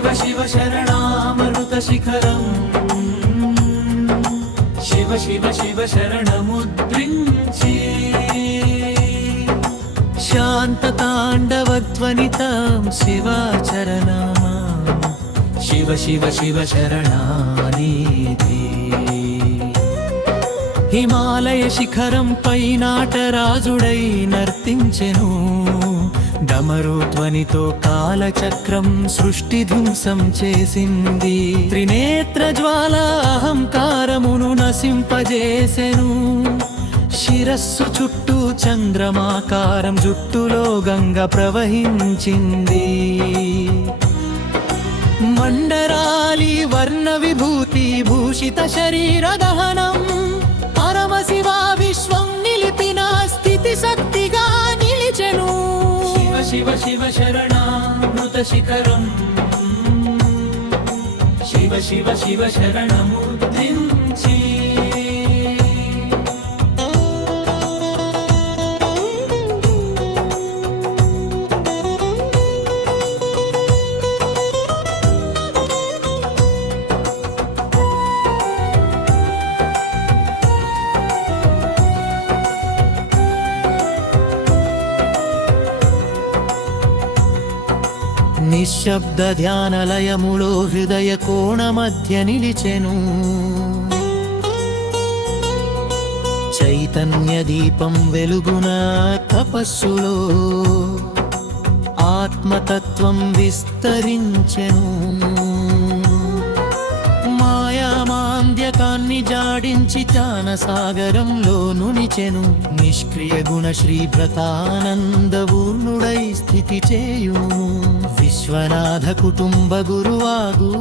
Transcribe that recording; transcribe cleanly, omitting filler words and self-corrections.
శివ శివ శరణామృత శిఖరం శివ శివ శివ శరణముద్రించి శాంతతాండవధ్వనితాం శివాచరణమా శివ శివ శివ శరణానిధి హిమాలయ శిఖరం పై నాటరాజుడై నర్తించెను డమరుధ్వనితో కాలచక్రం సృష్టి ధ్వంసం చేసింది త్రినేత్ర జ్వాల అహంకారమును నశింపజేసెను శిరస్సు చుట్టూ చంద్రమాకారం జుట్టులో గంగ ప్రవహించింది మండరాలి వర్ణ విభూతి భూషిత శరీర దహనం పరమశివ విశ్వం నిలిపిన స్థితి శక్తిగా నిలిచెను శివ శివ శివ శరణామృత శిఖరం శివ శివ శివ శరణముద్రించి నిశ్శబ్ద ధ్యానలయములో హృదయ కోణ మధ్య నిలిచెను చైతన్య దీపం వెలుగున తపస్సులో ఆత్మతత్వం విస్తరించెను మాయామాంద్యకాన్ని జాడించి జ్ఞానసాగరంలో నునిచెను నిష్క్రియ గుణ శ్రీవ్రతానందవూర్ణుడై స్థితి చేయు విశ్వనాథ కుటుంబ గురువాగు